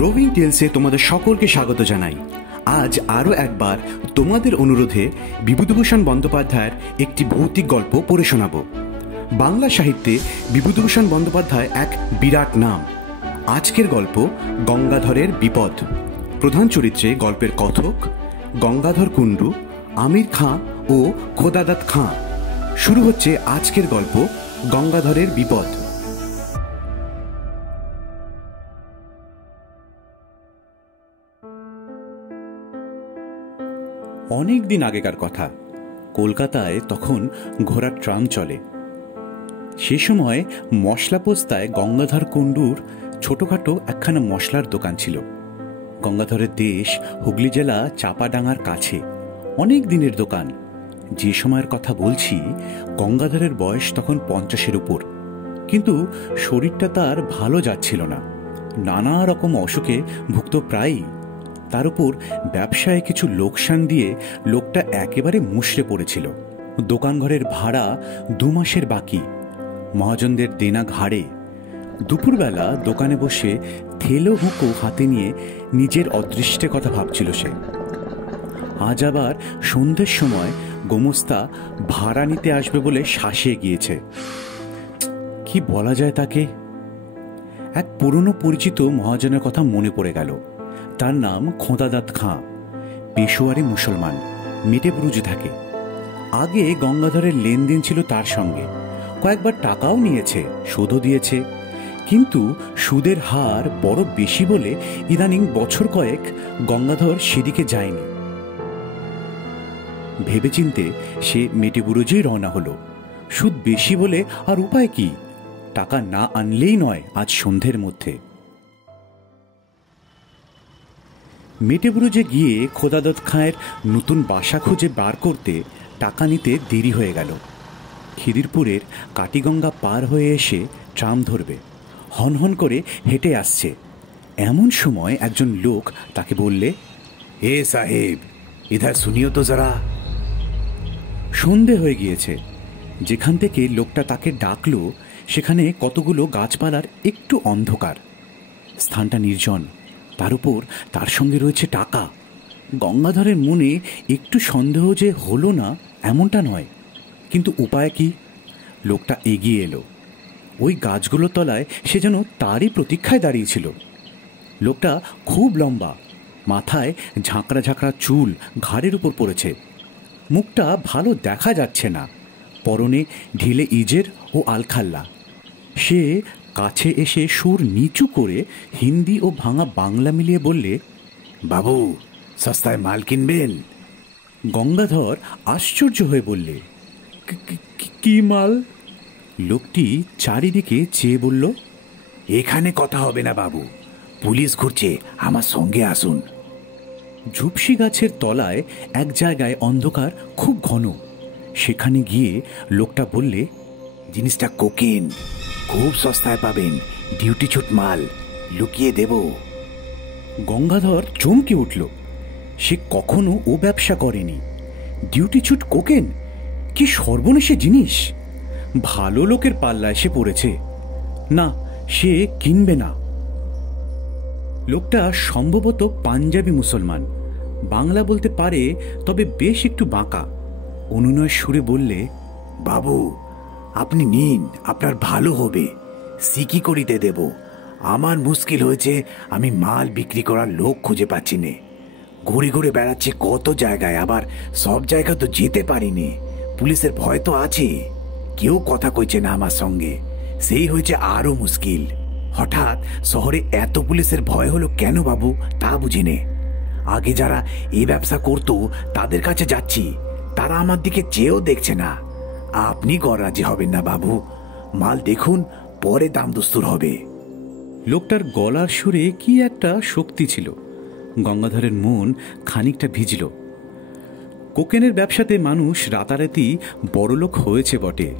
Roving টেলসে তোমাদের সকলকে স্বাগত জানাই। আজ আরও একবার তোমাদের অনুরোধে বিভূতিভূষণ বন্দ্যোপাধ্যায়ের একটি ভৌতিক গল্প পড়ে শোনাব। বাংলা সাহিত্যে বিভূতিভূষণ বন্দ্যোপাধ্যায় এক বিরাট নাম। আজকের গল্প গঙ্গাধরের বিপদ। প্রধান চরিত্রে গল্পের কথক গঙ্গাধর কুণ্ডু, আমির খাঁ ও খোদাদাত খাঁ। শুরু হচ্ছে আজকের গল্প গঙ্গাধরের বিপদ। অনেক দিন আগেকার কথা। কলকাতায় তখন ঘোড়ার ট্রাম চলে। সে সময় মশলা পোস্তায় গঙ্গাধর কুণ্ডুর ছোটখাটো একখানা মশলার দোকান ছিল। গঙ্গাধরের দেশ হুগলি জেলা চাপাডাঙ্গার কাছে। অনেক দিনের দোকান। যে সময়ের কথা বলছি, গঙ্গাধরের বয়স তখন 50-এর উপর। কিন্তু শরীরটা তার ভালো যাচ্ছিল না। নানা রকম অসুখে ভুগত প্রায়ই। তার উপর ব্যবসায় কিছু লোকসান দিয়ে লোকটা একেবারে মুষড়ে পড়েছিল। দোকানঘরের ভাড়া 2 মাসের বাকি, মহাজনদের দেনা ঘাড়ে। দুপুরবেলা দোকানে বসে থেলো হুঁকো হাতে নিয়ে নিজের অদৃষ্টের কথা ভাবছিল সে। আজ আবার সন্ধ্যের সময় গোমস্তা ভাড়া নিতে আসবে বলে শাসিয়ে গিয়েছে। কি বলা যায় তাকে? এক পুরনো পরিচিত মহাজনের কথা মনে পড়ে গেল। তার নাম খোদাদাত খাঁ, পেশোয়ারি মুসলমান, মেটেপুরুজে থাকে। আগে গঙ্গাধরের লেনদেন ছিল তার সঙ্গে। কয়েকবার টাকাও নিয়েছে, শোধও দিয়েছে। কিন্তু সুদের হার বড় বেশি বলে ইদানিং বছর কয়েক গঙ্গাধর সেদিকে যায়নি। ভেবেচিন্তে সে মেটেপুরুজেই রওনা হলো। সুদ বেশি বলে আর উপায় কি? টাকা না আনলেই নয় আজ সন্ধ্যের মধ্যে। মেটেপুরুজে গিয়ে খোদাদাত খাঁয়ের নতুন বাসা খুঁজে বার করতে টাকা নিতে দেরি হয়ে গেল। খিদিরপুরের কাটিগঙ্গা পার হয়ে এসে ট্রাম ধরবে। হনহন করে হেঁটে আসছে। এমন সময় একজন লোক তাকে বললে, হে সাহেব, ইধার শুনিও তো যারা। সন্ধে হয়ে গিয়েছে। যেখান থেকে লোকটা তাকে ডাকলো সেখানে কতগুলো গাছপালার একটু অন্ধকার। স্থানটা নির্জন। তার উপর তার সঙ্গে রয়েছে টাকা। গঙ্গাধরের মনে একটু সন্দেহ যে হলো না এমনটা নয়। কিন্তু উপায় কি? লোকটা এগিয়ে এলো। ওই গাছগুলোর তলায় সে যেন তারই প্রতীক্ষায় দাঁড়িয়েছিল। লোকটা খুব লম্বা, মাথায় ঝাঁকড়া ঝাঁকড়া চুল ঘাড়ের উপর পড়েছে। মুখটা ভালো দেখা যাচ্ছে না। পরনে ঢিলে ইজের ও আলখাল্লা। সে কাছে এসে সুর নিচু করে হিন্দি ও ভাঙা বাংলা মিলিয়ে বললে, বাবু, সস্তায় মাল কিনবেন? গঙ্গাধর আশ্চর্য হয়ে বললে, কি মাল? লোকটি চারিদিকে চেয়ে বলল, এখানে কথা হবে না বাবু, পুলিশ ঘুরছে, আমার সঙ্গে আসুন। ঝুপসি গাছের তলায় এক জায়গায় অন্ধকার খুব ঘন। সেখানে গিয়ে লোকটা বললে, জিনিসটা কোকেন, খুব সস্তায় পাবেন, ডিউটি ছুট মাল, লুকিয়ে দেব। গঙ্গাধর চমকে উঠল। সে কখনো ও ব্যবসা করেনি। ডিউটি ছুট কোকেন? কি সর্বনেশে জিনিস! ভালো লোকের পাল্লায় সে পড়েছে। না, সে কিনবে না। লোকটা সম্ভবত পাঞ্জাবি মুসলমান, বাংলা বলতে পারে, তবে বেশ একটু বাঁকা। অনুনয় সুরে বললে, বাবু, আপনি নিন, আপনার ভালো হবে, সিকি করিতে দেব। আমার মুশকিল হয়েছে, আমি মাল বিক্রি করার লোক খুঁজে পাচ্ছি নে। ঘুরে ঘুরে বেড়াচ্ছে কত জায়গায়, আবার সব জায়গা তো যেতে পারিনি। পুলিশের ভয় তো আছে, কেউ কথা কইছে না আমার সঙ্গে। সেই হয়েছে আরো মুশকিল। হঠাৎ শহরে এত পুলিশের ভয় হলো কেন বাবু, তা বুঝি নে। আগে যারা এই ব্যবসা করতো তাদের কাছে যাচ্ছি, তারা আমার দিকে চেয়েও দেখছে না। আপনি গররাজি হবেন না বাবু, মাল দেখুন, পরে দাম দস্তুর হবে। লোকটার গলার সুরে কি একটা শক্তি ছিল। গঙ্গাধরের মন খানিকটা ভিজল। কোকেনের ব্যবসাতে মানুষ রাতারাতি বড়লোক হয়েছে বটে।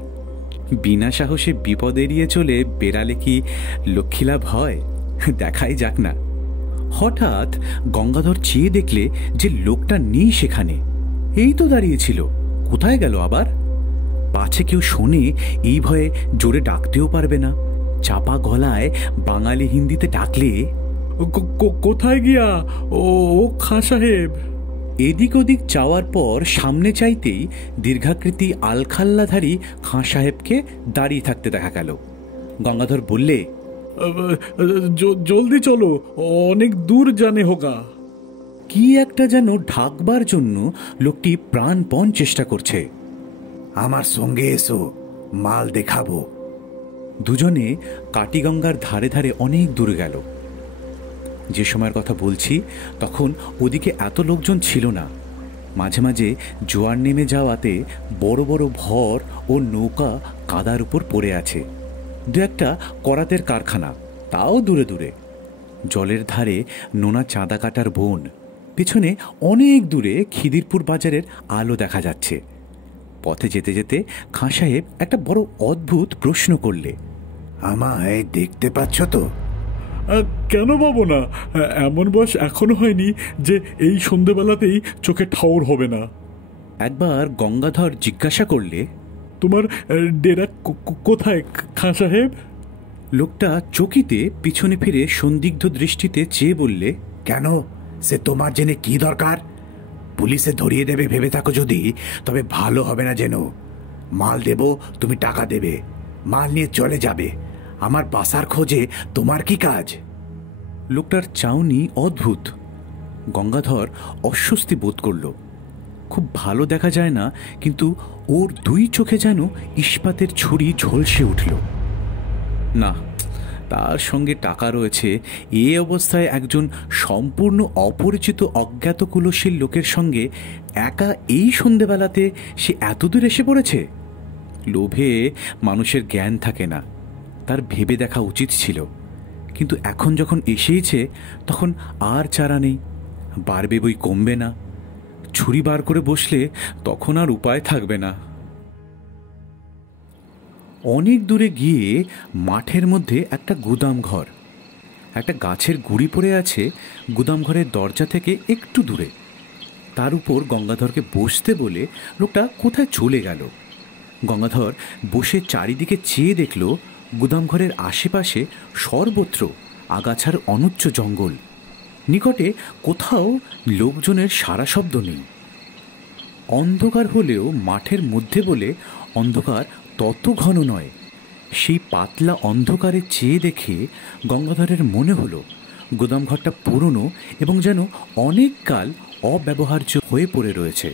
বিনা সাহসে বিপদ এড়িয়ে চলে বেড়ালে কি লক্ষ্মীলাভ হয়? দেখাই যাক না। হঠাৎ গঙ্গাধর চেয়ে দেখলে যে লোকটা নেই সেখানে। এই তো দাঁড়িয়েছিল, কোথায় গেল আবার? পাছে কেউ শোনে এই ভয়ে জোরে ডাকতেও পারবে না। চাপা গলায় বাঙালি হিন্দিতে ডাকলে, কোথায় গিয়া ও খাঁ সাহেব? এদিক ওদিক চাওয়ার পর সামনে চাইতেই দীর্ঘাকৃতি আলখাল্লাধারী খাঁ সাহেবকে দাঁড়িয়ে থাকতে দেখা গেল। গঙ্গাধর বললে, জলদি চলো, অনেক দূর জানে হোগা। কি একটা যেন ঢাকবার জন্য লোকটি প্রাণপণ চেষ্টা করছে। আমার সঙ্গে এসো, মাল দেখাবো। দুজনে কাটিগঙ্গার ধারে ধারে অনেক দূরে গেল। যে সময়ের কথা বলছি তখন ওদিকে এত লোকজন ছিল না। মাঝে মাঝে জোয়ার নেমে যাওয়াতে বড় বড় ভর ও নৌকা কাদার উপর পড়ে আছে। দু একটা করাতের কারখানা, তাও দূরে দূরে। জলের ধারে নোনা চাঁদা কাটার বন, পিছনে অনেক দূরে খিদিরপুর বাজারের আলো দেখা যাচ্ছে। পথে যেতে যেতে খাঁ সাহেব একটা বড় অদ্ভুত প্রশ্ন করলে, আমায় দেখতে পাচ্ছ তো? কেন পাবো না? এমন বয়স এখনো হয়নি যে এই সন্ধ্যেবেলাতেই চোখে ঠাউর হবে না। একবার গঙ্গাধর জিজ্ঞাসা করলে, তোমার ডেরা কোথায় খাঁ সাহেব? লোকটা চকিতে পিছনে ফিরে সন্দিগ্ধ দৃষ্টিতে চেয়ে বললে, কেন, সে তোমার জেনে কি দরকার? পুলিশে ধরিয়ে দেবে ভেবে থাকো যদি, তবে ভালো হবে না যেন। মাল দেব, তুমি টাকা দেবে, মাল নিয়ে চলে যাবে। আমার বাসার খোঁজে তোমার কি কাজ? লোকটার চাউনি অদ্ভুত। গঙ্গাধর অস্বস্তি বোধ করল। খুব ভালো দেখা যায় না, কিন্তু ওর দুই চোখে যেন ইস্পাতের ছুরি ঝলসে উঠল। না, তার সঙ্গে টাকা রয়েছে, এ অবস্থায় একজন সম্পূর্ণ অপরিচিত অজ্ঞাত কুলশীল লোকের সঙ্গে একা এই সন্ধেবেলাতে সে এত দূর এসে পড়েছে। লোভে মানুষের জ্ঞান থাকে না, তার ভেবে দেখা উচিত ছিল। কিন্তু এখন যখন এসেইছে তখন আর চারা নেই, বাড়বে বই কমবে না। ছুরি বার করে বসলে তখন আর উপায় থাকবে না। অনেক দূরে গিয়ে মাঠের মধ্যে একটা গুদাম ঘর, একটা গাছের গুড়ি পড়ে আছে গুদাম ঘরের দরজা থেকে একটু দূরে। তার উপর গঙ্গাধরকে বসতে বলে লোকটা কোথায় চলে গেল। গঙ্গাধর বসে চারিদিকে চেয়ে দেখল গুদাম ঘরের আশেপাশে সর্বত্র আগাছার অনুচ্চ জঙ্গল। নিকটে কোথাও লোকজনের সারা শব্দ নেই। অন্ধকার হলেও মাঠের মধ্যে বলে অন্ধকার তত ঘন নয়। সেই পাতলা অন্ধকারে চেয়ে দেখে গঙ্গাধরের মনে হলো গুদামঘরটা পুরনো এবং যেন অনেক কাল অব্যবহার্য হয়ে পড়ে রয়েছে।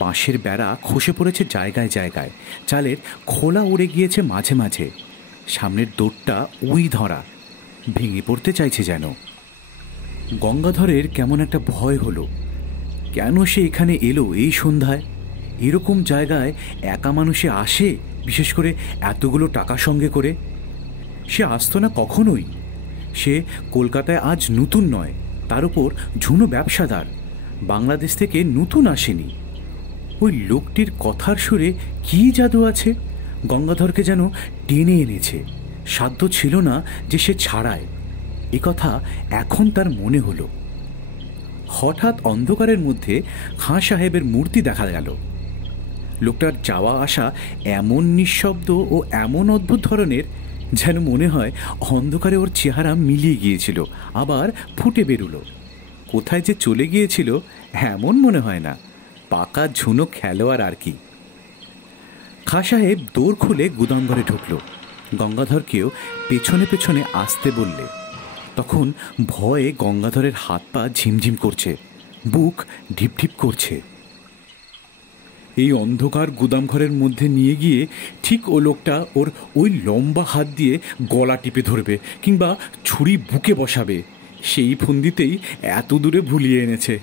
বাঁশের বেড়া খসে পড়েছে জায়গায় জায়গায়, চালের খোলা উড়ে গিয়েছে মাঝে মাঝে, সামনের দোরটা উই ধরা, ভেঙে পড়তে চাইছে যেন। গঙ্গাধরের কেমন একটা ভয় হলো। কেন সে এখানে এলো এই সন্ধ্যায়? এরকম জায়গায় একা মানুষে আসে, বিশেষ করে এতগুলো টাকা সঙ্গে করে? সে আসতো না কখনোই। সে কলকাতায় আজ নতুন নয়, তার উপর ঝুনো ব্যবসাদার, বাংলাদেশ থেকে নতুন আসেনি। ওই লোকটির কথার সুরে কী জাদু আছে, গঙ্গাধরকে যেন টেনে এনেছে। সাধ্য ছিল না যে সে ছাড়ায়, এ কথা এখন তার মনে হলো। হঠাৎ অন্ধকারের মধ্যে খাঁ সাহেবের মূর্তি দেখা গেল। লোকটার যাওয়া আসা এমন নিঃশব্দ ও এমন অদ্ভুত ধরনের, যেন মনে হয় অন্ধকারে ওর চেহারা মিলিয়ে গিয়েছিল, আবার ফুটে বেরুলো। কোথায় যে চলে গিয়েছিল এমন মনে হয় না, পাকা ঝুনো খেলোয়াড় আর কি। খাঁ সাহেব দোর খুলে গুদাম ঘরে ঢুকল। গঙ্গাধরকেও পেছনে পেছনে আসতে বললে। তখন ভয়ে গঙ্গাধরের হাত পা ঝিমঝিম করছে, বুক ঢিপঢিপ করছে। এই অন্ধকার গুদাম ঘরের মধ্যে নিয়ে গিয়ে ঠিক ও লোকটা ওর ওই লম্বা হাত দিয়ে গলা টিপে ধরবে কিংবা ছুরি বুকে বসাবে, সেই ফন্দিতেই এত দূরে ভুলিয়ে এনেছে।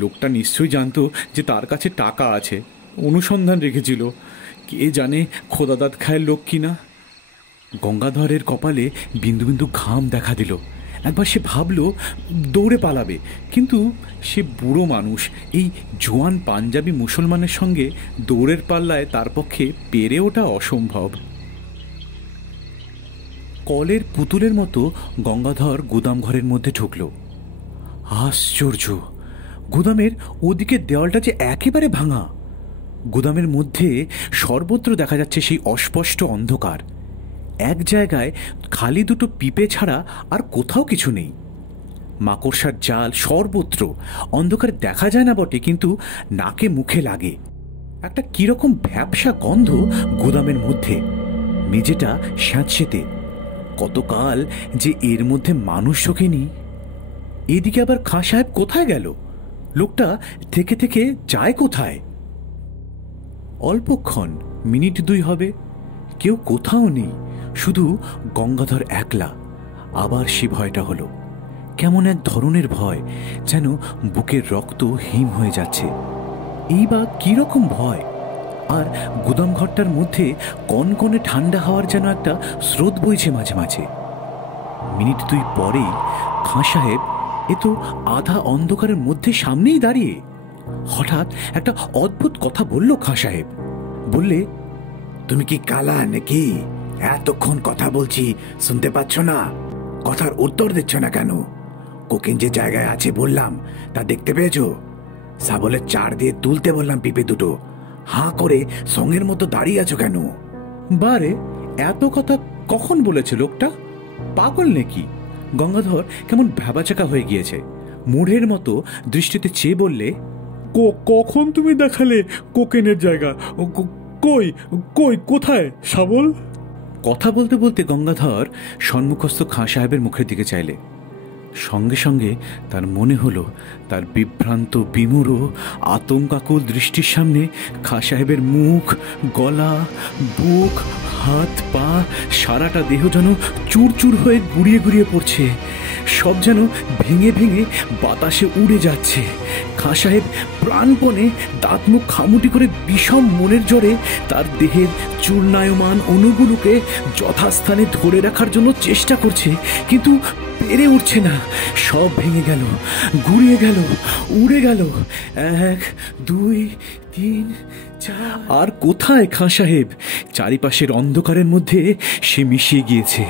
লোকটা নিশ্চয়ই জানতো যে তার কাছে টাকা আছে, অনুসন্ধান রেখেছিল। কে জানে খোদাদাত খায়ের লোক কিনা। গঙ্গাধরের কপালে বিন্দু বিন্দু ঘাম দেখা দিল। একবার সে ভাবল দৌড়ে পালাবে, কিন্তু সে বুড়ো মানুষ, এই জোয়ান পাঞ্জাবি মুসলমানের সঙ্গে দৌড়ের পাল্লায় তার পক্ষে পেরে ওঠা অসম্ভব। কলের পুতুলের মতো গঙ্গাধর গুদাম ঘরের মধ্যে ঢুকল। আশ্চর্য, গুদামের ওদিকে দেওয়ালটা যে একেবারে ভাঙা। গুদামের মধ্যে সর্বত্র দেখা যাচ্ছে সেই অস্পষ্ট অন্ধকার। এক জায়গায় খালি দুটো পিপে ছাড়া আর কোথাও কিছু নেই। মাকড়সার জাল সর্বত্র, অন্ধকারে দেখা যায় না বটে, কিন্তু নাকে মুখে লাগে। একটা কিরকম ভ্যাপসা গন্ধ গুদামের মধ্যে, মেঝেটা স্যাঁতসেঁতে। কতকাল যে এর মধ্যে মানুষ শোকেনি। এদিকে আবার খাঁ সাহেব কোথায় গেল? লোকটা থেকে থেকে যায় কোথায়? অল্পক্ষণ, মিনিট 2 হবে, কেউ কোথাও নেই, শুধু গঙ্গাধর একলা। আবার সে ভয়টা হলো, কেমন এক ধরনের ভয়, যেন বুকের রক্ত হিম হয়ে যাচ্ছে। এই বা কিরকম ভয়! আর গুদাম ঘরটার মধ্যে কনকনে ঠান্ডা হাওয়ার যেন একটা স্রোত বইছে মাঝে মাঝে। মিনিট 2 পরেই খাঁ সাহেব, এ তো আধা অন্ধকারের মধ্যে সামনেই দাঁড়িয়ে, হঠাৎ একটা অদ্ভুত কথা বলল খাঁ সাহেব। বললে, তুমি কি কালা নাকি? এতক্ষণ কথা বলছি, শুনতে পাচ্ছ না? কথার উত্তর দিচ্ছ না কেন? কোকিন যে জায়গায় আছে বললাম, তা দেখতে পেয়েছো? সাবলের চার দিয়ে তুলতে বললাম পিপে দুটো, হাঁ করে সঙ্গের মতো দাঁড়িয়ে আছো কেন? বারে, এত কথা কখন বলেছে লোকটা? পাগল নাকি? গঙ্গাধর কেমন ভ্যাবাচাকা হয়ে গিয়েছে, মুড়ের মতো দৃষ্টিতে চেয়ে বললে, কখন তুমি দেখালে কোকেনের জায়গা? কই কই কোথায় সাবল? কথা বলতে বলতে গঙ্গাধর সম্মুখস্থ খাঁ সাহেবের মুখের দিকে চাইলে। সঙ্গে সঙ্গে তার মনে হলো, তার বিভ্রান্ত বিমূঢ় আতঙ্কাকুল দৃষ্টির সামনে খাঁ সাহেবের মুখ, গলা, বুক, হাত পা, সারাটা দেহ যেন চুরচুর হয়ে গুড়িয়ে গুড়িয়ে পড়ছে। সব যেন ভেঙে ভেঙে বাতাসে উড়ে যাচ্ছে। খাঁ সাহেব প্রাণপণে দাঁত মুখ খামুটি করে বিষম মনের জোরে তার দেহের চূর্ণায়মান অণুগুলোকে যথাস্থানে ধরে রাখার জন্য চেষ্টা করছে, কিন্তু পেরে উঠছে না। সব ভেঙে গেল, ঘুরিয়ে গেল, উড়ে গেল। 1, 2, 3, 4। আর কোথায় খাঁ সাহেব? চারিপাশের অন্ধকারের মধ্যে সে মিশিয়ে গিয়েছে।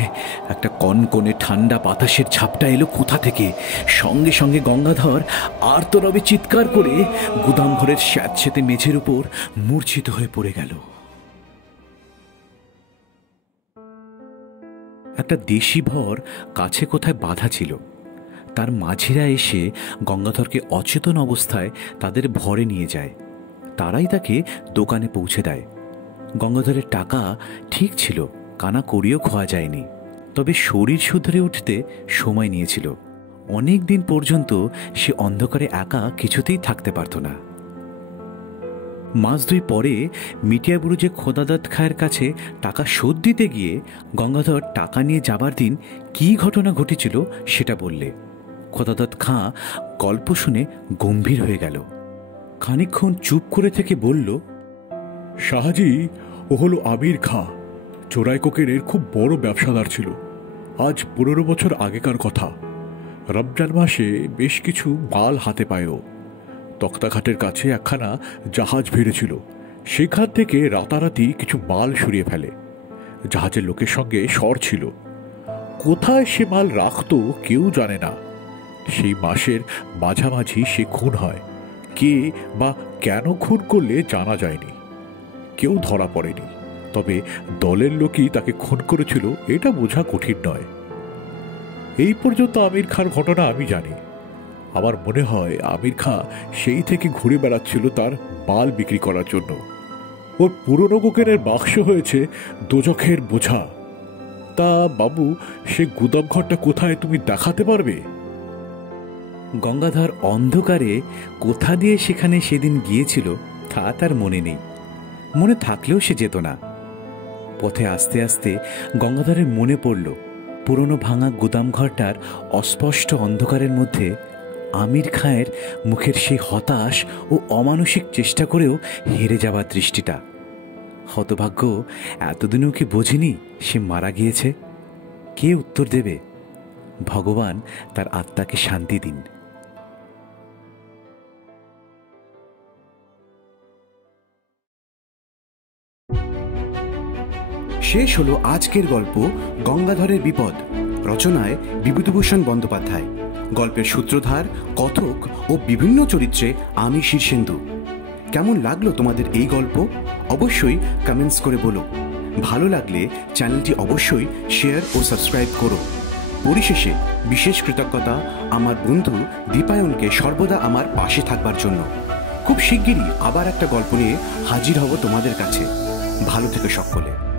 একটা কনকনে ঠান্ডা বাতাসের ঝাপটা এলো কোথা থেকে। সঙ্গে সঙ্গে গঙ্গাধর আর্তরবে চিৎকার করে গুদাম ঘরের স্যাঁতসেঁতে মেঝের উপর মূর্ছিত হয়ে পড়ে গেল। একটা দেশি ভর কাছে কোথায় বাঁধা ছিল। তার মাঝিরা এসে গঙ্গাধরকে অচেতন অবস্থায় তাদের ভরে নিয়ে যায়। তারাই তাকে দোকানে পৌঁছে দেয়। গঙ্গাধরের টাকা ঠিক ছিল, কানা করিও খোয়া যায়নি, তবে শরীর শুধরে উঠতে সময় নিয়েছিল। অনেক দিন পর্যন্ত সে অন্ধকারে একা কিছুতেই থাকতে পারত না। মাস 2 পরে মিটিয়া বুড়ুজে খোদাদত্ত খায়ের কাছে টাকা শোধ দিতে গিয়ে গঙ্গাধর টাকা নিয়ে যাবার দিন কি ঘটনা ঘটেছিল সেটা বললে। খোদাদত্ত খাঁ গল্প শুনে গম্ভীর হয়ে গেল। খানিকক্ষণ চুপ করে থেকে বলল, শাহাজি, ও হলো আমির খাঁ। চোরাই কোকেনের খুব বড় ব্যবসাদার ছিল। আজ 15 বছর আগেকার কথা। রমজান মাসে বেশ কিছু মাল হাতে পায়ও। তক্তাঘাটের কাছে একখানা জাহাজ ভিড়েছিল, সেখান থেকে রাতারাতি কিছু মাল সরিয়ে ফেলে। জাহাজের লোকের সঙ্গে সর ছিল। কোথায় সে মাল রাখতো কেউ জানে না। সেই মাসের মাঝামাঝি সে খুন হয়। কে বা কেন খুন করলে জানা যায়নি, কেউ ধরা পড়েনি। তবে দলের লোকই তাকে খুন করেছিল এটা বোঝা কঠিন নয়। এই পর্যন্ত আমির খাঁর ঘটনা আমি জানি। আমার মনে হয় আমির খাঁ সেই থেকে ঘুরে বেড়াচ্ছিল তার মাল বিক্রি করার জন্য। ওর পুরনো কোকেনের বাক্স হয়েছে দোজখের বোঝা। তা বাবু, সে গুদাম ঘরটা কোথায় তুমি দেখাতে পারবে? গঙ্গাধর অন্ধকারে কোথা দিয়ে সেখানে সেদিন গিয়েছিল তা তার মনে নেই। মনে থাকলেও সে যেত না। পথে আস্তে আস্তে গঙ্গাধরের মনে পড়ল পুরনো ভাঙা গুদাম ঘরটার অস্পষ্ট অন্ধকারের মধ্যে আমির খাঁয়ের মুখের সেই হতাশ ও অমানসিক চেষ্টা করেও হেরে যাওয়ার দৃষ্টিটা। হতভাগ্য, এতদিনেও কি বোঝেনি সে মারা গিয়েছে? কে উত্তর দেবে? ভগবান তার আত্মাকে শান্তি দিন। শেষ হলো আজকের গল্প গঙ্গাধরের বিপদ। রচনায় বিভূতিভূষণ বন্দ্যোপাধ্যায়। গল্পের সূত্রধার, কথক ও বিভিন্ন চরিত্রে আমি শীর্ষেন্দু। কেমন লাগলো তোমাদের এই গল্প? অবশ্যই কমেন্টস করে বলো। ভালো লাগলে চ্যানেলটি অবশ্যই শেয়ার ও সাবস্ক্রাইব করো। পরিশেষে বিশেষ কৃতজ্ঞতা আমার বন্ধু দীপায়নকে সর্বদা আমার পাশে থাকবার জন্য। খুব শিগগিরই আবার একটা গল্প নিয়ে হাজির হব তোমাদের কাছে। ভালো থেকো সকলে।